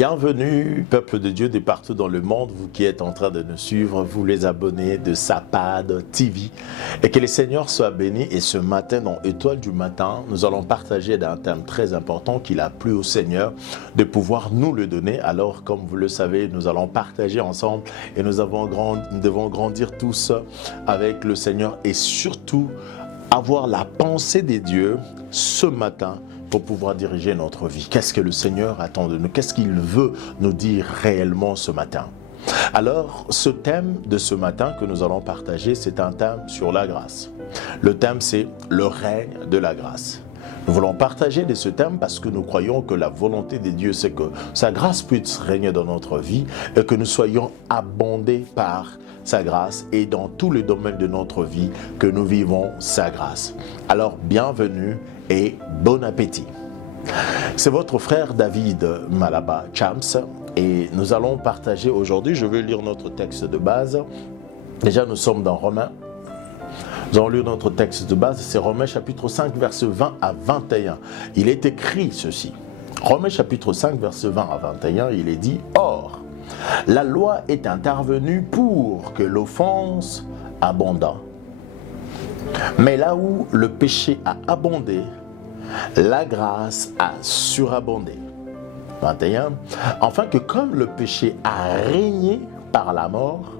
Bienvenue, peuple de Dieu de partout dans le monde, vous qui êtes en train de nous suivre, vous les abonnés de Sapad TV, et que le Seigneur soit béni. Et ce matin, dans Étoile du matin, nous allons partager d'un thème très important qu'il a plu au Seigneur de pouvoir nous le donner. Alors, comme vous le savez, nous allons partager ensemble et nous devons grandir tous avec le Seigneur et surtout avoir la pensée des dieux ce matin pour pouvoir diriger notre vie. Qu'est-ce que le Seigneur attend de nous? Qu'est-ce qu'il veut nous dire réellement ce matin? Alors, ce thème de ce matin que nous allons partager, c'est un thème sur la grâce. Le thème, c'est le règne de la grâce. Nous voulons partager de ce thème parce que nous croyons que la volonté de Dieu, c'est que sa grâce puisse régner dans notre vie et que nous soyons abondés par sa grâce et dans tous les domaines de notre vie que nous vivons sa grâce. Alors, bienvenue et bon appétit. C'est votre frère David Malaba Chams et nous allons partager aujourd'hui, je vais lire notre texte de base. Déjà, nous sommes dans Romains. Nous allons lire notre texte de base, c'est Romains chapitre 5, verset 20 à 21. Il est écrit ceci. Romains chapitre 5, verset 20 à 21, il est dit « Or, la loi est intervenue pour que l'offense abondât. Mais là où le péché a abondé, la grâce a surabondé. » 21. Enfin que comme le péché a régné par la mort,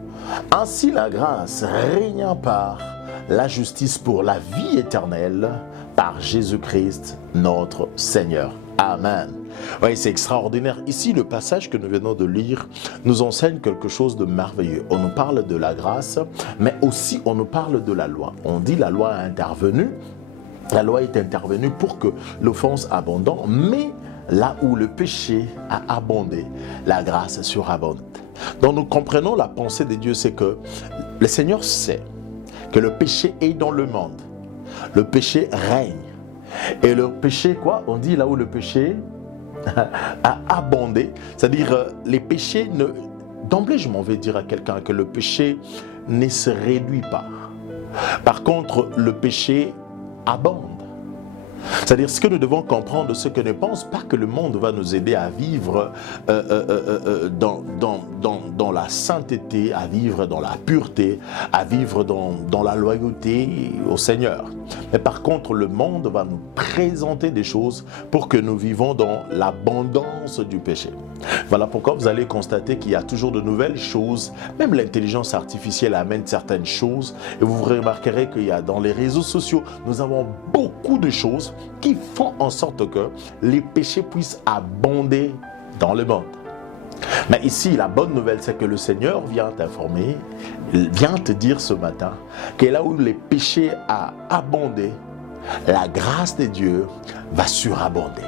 ainsi la grâce régna par la justice pour la vie éternelle par Jésus-Christ notre Seigneur. Amen. Oui, c'est extraordinaire. Ici, le passage que nous venons de lire nous enseigne quelque chose de merveilleux. On nous parle de la grâce, mais aussi on nous parle de la loi. On dit la loi a intervenu. La loi est intervenue pour que l'offense abonde, mais là où le péché a abondé, la grâce surabonde. Donc nous comprenons la pensée de Dieu, c'est que le Seigneur sait que le péché est dans le monde. Le péché règne. Et le péché, quoi? On dit là où le péché a abondé. C'est-à-dire, les péchés ne... D'emblée, je m'en vais dire à quelqu'un que le péché ne se réduit pas. Par contre, le péché abonde. C'est-à-dire, ce que nous devons comprendre, c'est que ne pense pas que le monde va nous aider à vivre dans la sainteté, à vivre dans la pureté, à vivre dans la loyauté au Seigneur. Mais par contre, le monde va nous présenter des choses pour que nous vivons dans l'abondance du péché. Voilà pourquoi vous allez constater qu'il y a toujours de nouvelles choses. Même l'intelligence artificielle amène certaines choses. Et vous remarquerez qu'il y a dans les réseaux sociaux, nous avons beaucoup de choses qui font en sorte que les péchés puissent abonder dans le monde. Mais ici, la bonne nouvelle, c'est que le Seigneur vient t'informer, vient te dire ce matin que là où les péchés a abondé, la grâce de Dieu va surabonder.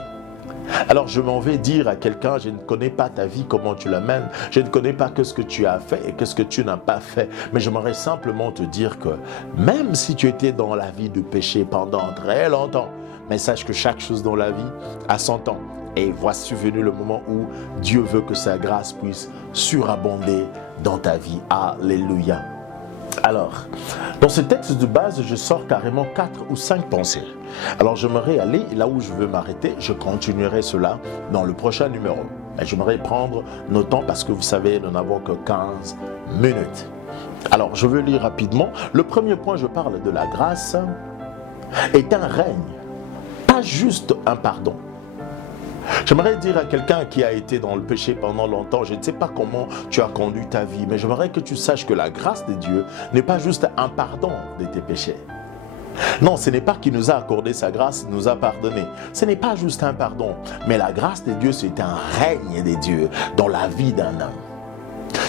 Alors je m'en vais dire à quelqu'un, je ne connais pas ta vie, comment tu la mènes, je ne connais pas ce que tu as fait et ce que tu n'as pas fait, mais j'aimerais simplement te dire que même si tu étais dans la vie de péché pendant très longtemps, mais sache que chaque chose dans la vie a son temps. Et voici venu le moment où Dieu veut que sa grâce puisse surabonder dans ta vie. Alléluia. Alors, dans ce texte de base, je sors carrément 4 ou 5 pensées. Alors, j'aimerais aller là où je veux m'arrêter. Je continuerai cela dans le prochain numéro. Mais j'aimerais prendre nos temps parce que vous savez, nous n'avons que 15 minutes. Alors, je veux lire rapidement. Le premier point, je parle de la grâce, est un règne, pas juste un pardon. J'aimerais dire à quelqu'un qui a été dans le péché pendant longtemps, je ne sais pas comment tu as conduit ta vie, mais j'aimerais que tu saches que la grâce de Dieu n'est pas juste un pardon de tes péchés. Non, ce n'est pas qu'il nous a accordé sa grâce, nous a pardonné. Ce n'est pas juste un pardon, mais la grâce de Dieu, c'est un règne de Dieu dans la vie d'un homme.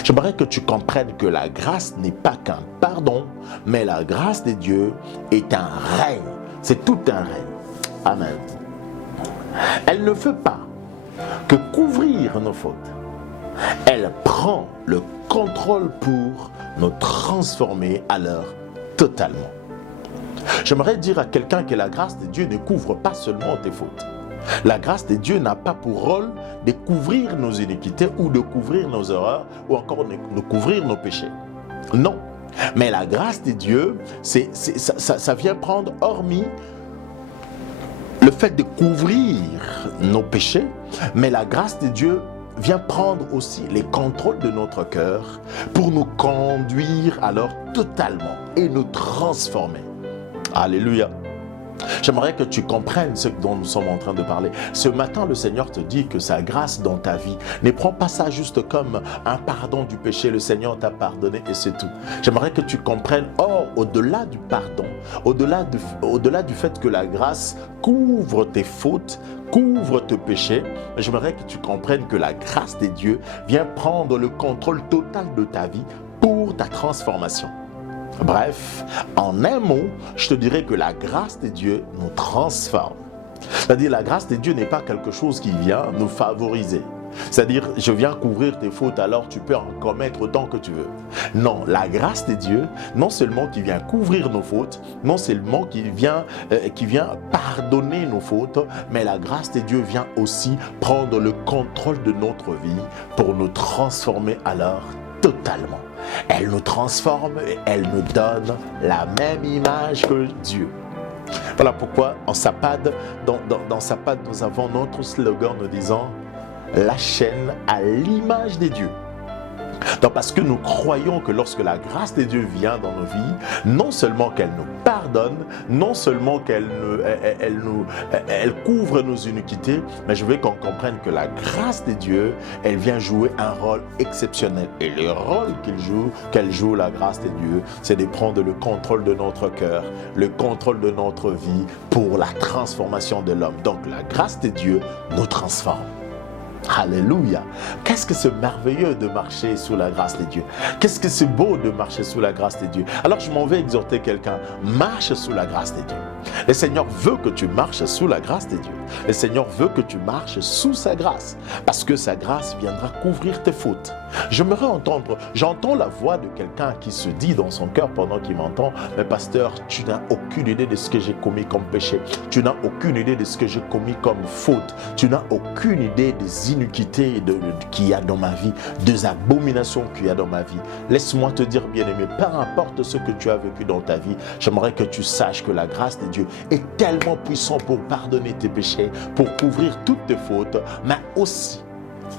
J'aimerais que tu comprennes que la grâce n'est pas qu'un pardon, mais la grâce de Dieu est un règne. C'est tout un règne. Amen. Elle ne fait pas que couvrir nos fautes. Elle prend le contrôle pour nous transformer alors totalement. J'aimerais dire à quelqu'un que la grâce de Dieu ne couvre pas seulement tes fautes. La grâce de Dieu n'a pas pour rôle de couvrir nos iniquités ou de couvrir nos erreurs ou encore de couvrir nos péchés. Non. Mais la grâce de Dieu, ça vient prendre hormis le fait de couvrir nos péchés, mais la grâce de Dieu vient prendre aussi les contrôles de notre cœur pour nous conduire alors totalement et nous transformer. Alléluia. J'aimerais que tu comprennes ce dont nous sommes en train de parler. Ce matin, le Seigneur te dit que sa grâce dans ta vie, ne prends pas ça juste comme un pardon du péché. Le Seigneur t'a pardonné et c'est tout. J'aimerais que tu comprennes, au-delà du pardon, au-delà du fait que la grâce couvre tes fautes, couvre tes péchés, j'aimerais que tu comprennes que la grâce de Dieu vient prendre le contrôle total de ta vie pour ta transformation. Bref, en un mot, je te dirais que la grâce de Dieu nous transforme. C'est-à-dire, la grâce de Dieu n'est pas quelque chose qui vient nous favoriser. C'est-à-dire, je viens couvrir tes fautes, alors tu peux en commettre autant que tu veux. Non, la grâce de Dieu, non seulement qui vient couvrir nos fautes, non seulement qui vient pardonner nos fautes, mais la grâce de Dieu vient aussi prendre le contrôle de notre vie pour nous transformer alors totalement. Elle nous transforme et elle nous donne la même image que Dieu. Voilà pourquoi en Sapad, dans Sapad, nous avons notre slogan nous disant « La chaîne à l'image des dieux ». Donc parce que nous croyons que lorsque la grâce de Dieu vient dans nos vies, non seulement qu'elle nous pardonne, non seulement qu'elle elle couvre nos iniquités, mais je veux qu'on comprenne que la grâce de Dieu, elle vient jouer un rôle exceptionnel. Et le rôle qu'elle joue, la grâce de Dieu, c'est de prendre le contrôle de notre cœur, le contrôle de notre vie pour la transformation de l'homme. Donc la grâce de Dieu nous transforme. Alléluia. Qu'est-ce que c'est merveilleux de marcher sous la grâce de Dieu. Qu'est-ce que c'est beau de marcher sous la grâce de Dieu. Alors je m'en vais exhorter quelqu'un. Marche sous la grâce de Dieu. Le Seigneur veut que tu marches sous la grâce de Dieu. Le Seigneur veut que tu marches sous sa grâce. Parce que sa grâce viendra couvrir tes fautes. J'entends la voix de quelqu'un qui se dit dans son cœur pendant qu'il m'entend, mais pasteur, tu n'as aucune idée de ce que j'ai commis comme péché. Tu n'as aucune idée de ce que j'ai commis comme faute. Tu n'as aucune idée des iniquités qu'il y a dans ma vie, des abominations qu'il y a dans ma vie. Laisse-moi te dire, bien-aimé, peu importe ce que tu as vécu dans ta vie, j'aimerais que tu saches que la grâce de Dieu est tellement puissante pour pardonner tes péchés, pour couvrir toutes tes fautes, mais aussi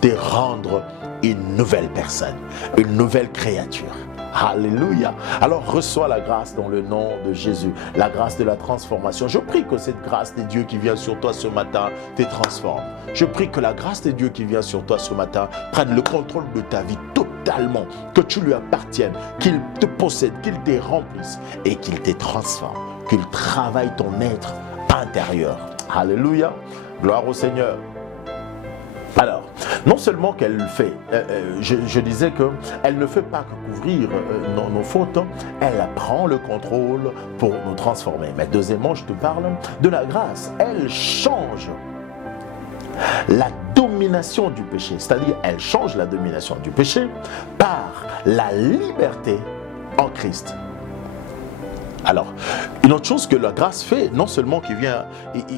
de rendre une nouvelle personne, une nouvelle créature. Alléluia. Alors reçois la grâce dans le nom de Jésus, la grâce de la transformation. Je prie que cette grâce de Dieu qui vient sur toi ce matin te transforme. Je prie que la grâce de Dieu qui vient sur toi ce matin prenne le contrôle de ta vie totalement, que tu lui appartiennes, qu'il te possède, qu'il te remplisse et qu'il te transforme, qu'il travaille ton être intérieur. Alléluia. Gloire au Seigneur. Alors, non seulement qu'elle fait, je disais qu'elle ne fait pas que couvrir nos fautes, elle prend le contrôle pour nous transformer. Mais deuxièmement, je te parle de la grâce. Elle change la domination du péché, c'est-à-dire elle change la domination du péché par la liberté en Christ. Alors, une autre chose que la grâce fait, non seulement qu'il vient,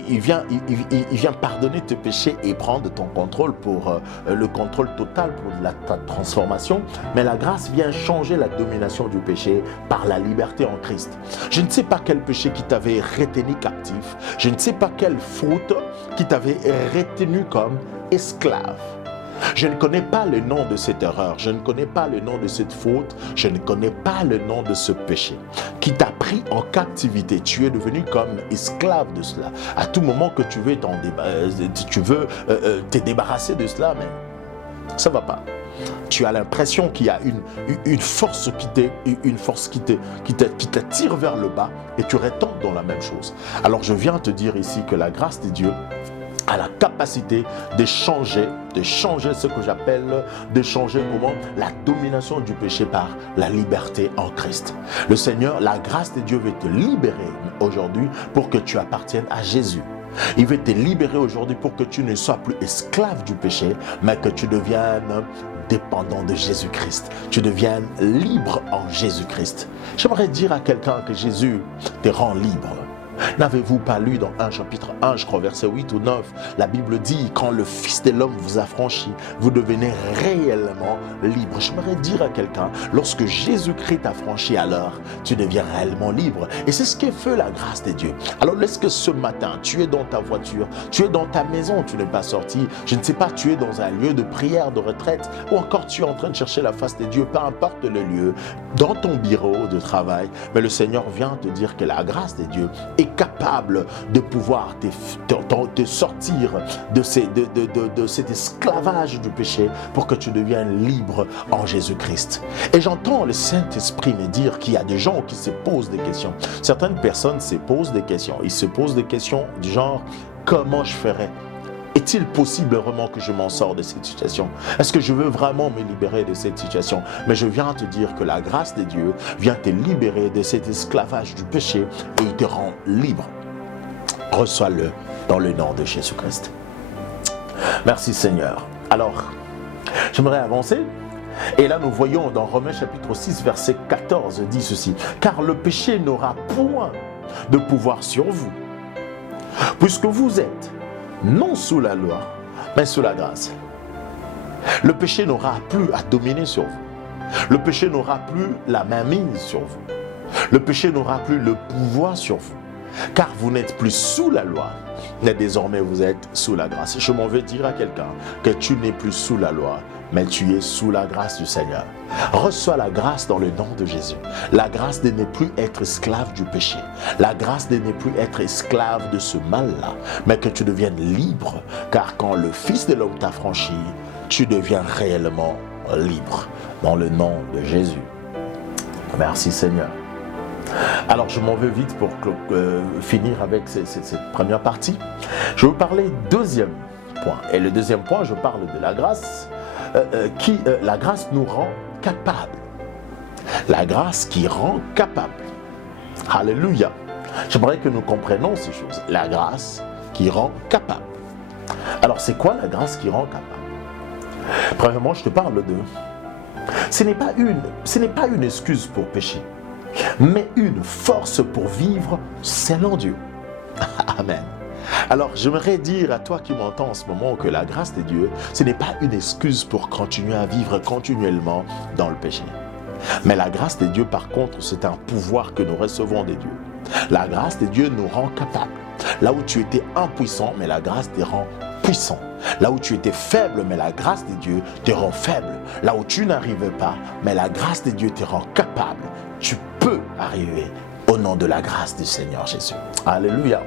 il vient pardonner tes péchés et prendre ton contrôle pour le contrôle total pour ta transformation, mais la grâce vient changer la domination du péché par la liberté en Christ. Je ne sais pas quel péché qui t'avait retenu captif, je ne sais pas quelle faute qui t'avait retenu comme esclave. Je ne connais pas le nom de cette erreur, je ne connais pas le nom de cette faute, je ne connais pas le nom de ce péché qui t'a pris en captivité. Tu es devenu comme esclave de cela. À tout moment que tu veux te débarrasser de cela, mais ça ne va pas. Tu as l'impression qu'il y a une force qui t'attire vers le bas et tu retombes dans la même chose. Alors je viens te dire ici que la grâce de Dieu a la capacité de changer ce que j'appelle, de changer comment la domination du péché par la liberté en Christ. Le Seigneur, la grâce de Dieu veut te libérer aujourd'hui pour que tu appartiennes à Jésus. Il veut te libérer aujourd'hui pour que tu ne sois plus esclave du péché, mais que tu deviennes dépendant de Jésus-Christ. Tu deviennes libre en Jésus-Christ. J'aimerais dire à quelqu'un que Jésus te rend libre. N'avez-vous pas lu dans 1 chapitre 1, je crois, verset 8 ou 9, la Bible dit, quand le Fils de l'homme vous affranchit, vous devenez réellement libre. J'aimerais dire à quelqu'un, lorsque Jésus-Christ t'affranchit, alors tu deviens réellement libre. Et c'est ce que fait la grâce de Dieu. Alors est-ce que ce matin, tu es dans ta voiture, tu es dans ta maison, tu n'es pas sorti, je ne sais pas, tu es dans un lieu de prière, de retraite, ou encore tu es en train de chercher la face de Dieu, peu importe le lieu, dans ton bureau de travail, mais le Seigneur vient te dire que la grâce de Dieu est capable de pouvoir te sortir de cet esclavage du péché pour que tu deviennes libre en Jésus-Christ. Et j'entends le Saint-Esprit me dire qu'il y a des gens qui se posent des questions. Certaines personnes se posent des questions. Ils se posent des questions du genre, comment je ferais? Est-il possible vraiment que je m'en sors de cette situation? Est-ce que je veux vraiment me libérer de cette situation? Mais je viens te dire que la grâce de Dieu vient te libérer de cet esclavage du péché et il te rend libre. Reçois-le dans le nom de Jésus-Christ. Merci Seigneur. Alors, j'aimerais avancer. Et là, nous voyons dans Romains chapitre 6, verset 14, dit ceci. Car le péché n'aura point de pouvoir sur vous, puisque vous êtes non sous la loi, mais sous la grâce. Le péché n'aura plus à dominer sur vous. Le péché n'aura plus la mainmise sur vous. Le péché n'aura plus le pouvoir sur vous. Car vous n'êtes plus sous la loi, mais désormais vous êtes sous la grâce. Je m'en veux dire à quelqu'un que tu n'es plus sous la loi, mais tu es sous la grâce du Seigneur. Reçois la grâce dans le nom de Jésus. La grâce de ne plus être esclave du péché. La grâce de ne plus être esclave de ce mal-là, mais que tu deviennes libre. Car quand le Fils de l'homme t'affranchit, tu deviens réellement libre. Dans le nom de Jésus. Merci Seigneur. Alors je m'en vais vite pour finir avec cette première partie. Je vais vous parler deuxième point. Et le deuxième point, je parle de la grâce. La grâce nous rend capables. La grâce qui rend capable. Alléluia. J'aimerais que nous comprenions ces choses. La grâce qui rend capable. Alors, c'est quoi la grâce qui rend capable? Premièrement, je te parle de... Ce n'est pas une excuse pour pécher, mais une force pour vivre selon Dieu. Amen. Alors, j'aimerais dire à toi qui m'entends en ce moment que la grâce de Dieu, ce n'est pas une excuse pour continuer à vivre continuellement dans le péché. Mais la grâce de Dieu, par contre, c'est un pouvoir que nous recevons de Dieu. La grâce de Dieu nous rend capables. Là où tu étais impuissant, mais la grâce te rend puissant. Là où tu étais faible, mais la grâce de Dieu te rend faible. Là où tu n'arrivais pas, mais la grâce de Dieu te rend capable. Tu peux arriver au nom de la grâce du Seigneur Jésus. Alléluia.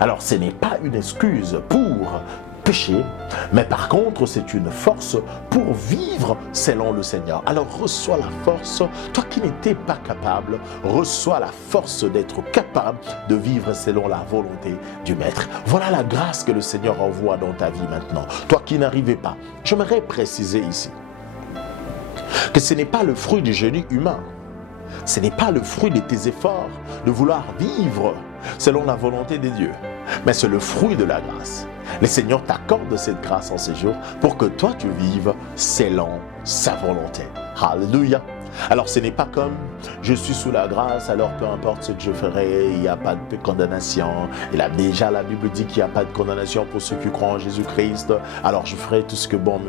Alors, ce n'est pas une excuse pour pécher, mais par contre, c'est une force pour vivre selon le Seigneur. Alors, reçois la force, toi qui n'étais pas capable, reçois la force d'être capable de vivre selon la volonté du Maître. Voilà la grâce que le Seigneur envoie dans ta vie maintenant. Toi qui n'arrivais pas, j'aimerais préciser ici que ce n'est pas le fruit du génie humain. Ce n'est pas le fruit de tes efforts de vouloir vivre selon la volonté de Dieu, mais c'est le fruit de la grâce. Le Seigneur t'accorde cette grâce en ces jours pour que toi tu vives selon sa volonté. Alléluia. Alors ce n'est pas comme je suis sous la grâce, alors peu importe ce que je ferai, il n'y a pas de condamnation. Et là déjà la Bible dit qu'il n'y a pas de condamnation pour ceux qui croient en Jésus-Christ. Alors je ferai tout ce que bon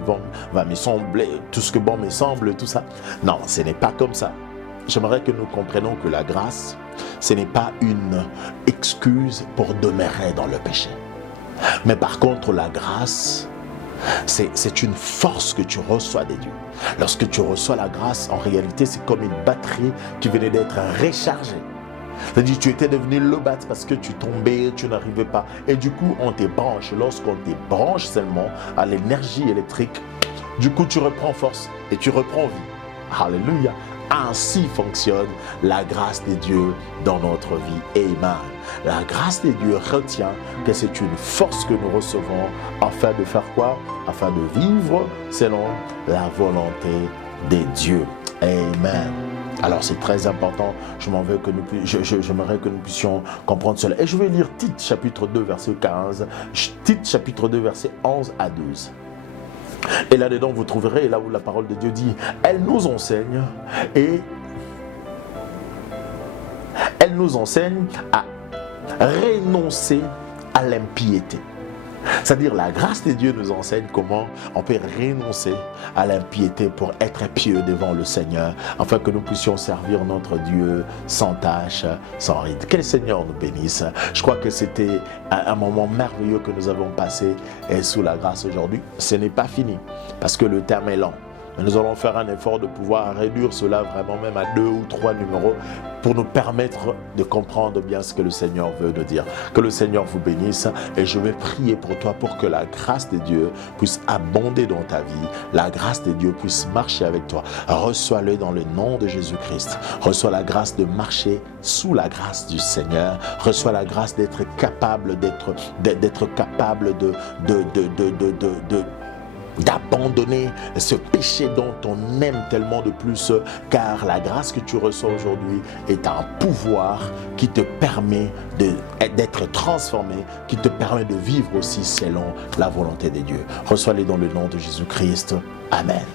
va me sembler, tout ce que bon me semble, tout ça. Non, ce n'est pas comme ça. J'aimerais que nous comprenions que la grâce, ce n'est pas une excuse pour demeurer dans le péché. Mais par contre, la grâce, c'est une force que tu reçois de Dieu. Lorsque tu reçois la grâce, en réalité, c'est comme une batterie qui venait d'être rechargée. C'est-à-dire tu étais devenu lobat parce que tu tombais, tu n'arrivais pas. Et du coup, on te branche. Lorsqu'on te branche seulement à l'énergie électrique, du coup, tu reprends force et tu reprends vie. Alléluia. Ainsi fonctionne la grâce de Dieu dans notre vie. Amen. La grâce de Dieu retient que c'est une force que nous recevons afin de faire quoi? Afin de vivre selon la volonté de Dieu. Amen. Alors c'est très important, j'aimerais que nous puissions comprendre cela. Et je vais lire Tite chapitre 2 verset 15, Tite chapitre 2 verset 11 à 12. Et là-dedans, vous trouverez, là où la parole de Dieu dit, elle nous enseigne renoncer à l'impiété. C'est-à-dire la grâce de Dieu nous enseigne comment on peut renoncer à l'impiété pour être pieux devant le Seigneur, afin que nous puissions servir notre Dieu sans tâche, sans ride. Que le Seigneur nous bénisse. Je crois que c'était un moment merveilleux que nous avons passé sous la grâce aujourd'hui. Ce n'est pas fini, parce que le terme est long. Mais nous allons faire un effort de pouvoir réduire cela vraiment même à 2 ou 3 numéros pour nous permettre de comprendre bien ce que le Seigneur veut nous dire. Que le Seigneur vous bénisse et je vais prier pour toi pour que la grâce de Dieu puisse abonder dans ta vie, la grâce de Dieu puisse marcher avec toi. Reçois-le dans le nom de Jésus-Christ. Reçois la grâce de marcher sous la grâce du Seigneur. Reçois la grâce d'être capable d'abandonner ce péché dont on aime tellement de plus, car la grâce que tu reçois aujourd'hui est un pouvoir qui te permet d'être transformé, qui te permet de vivre aussi selon la volonté de Dieu. Reçois-les dans le nom de Jésus-Christ. Amen.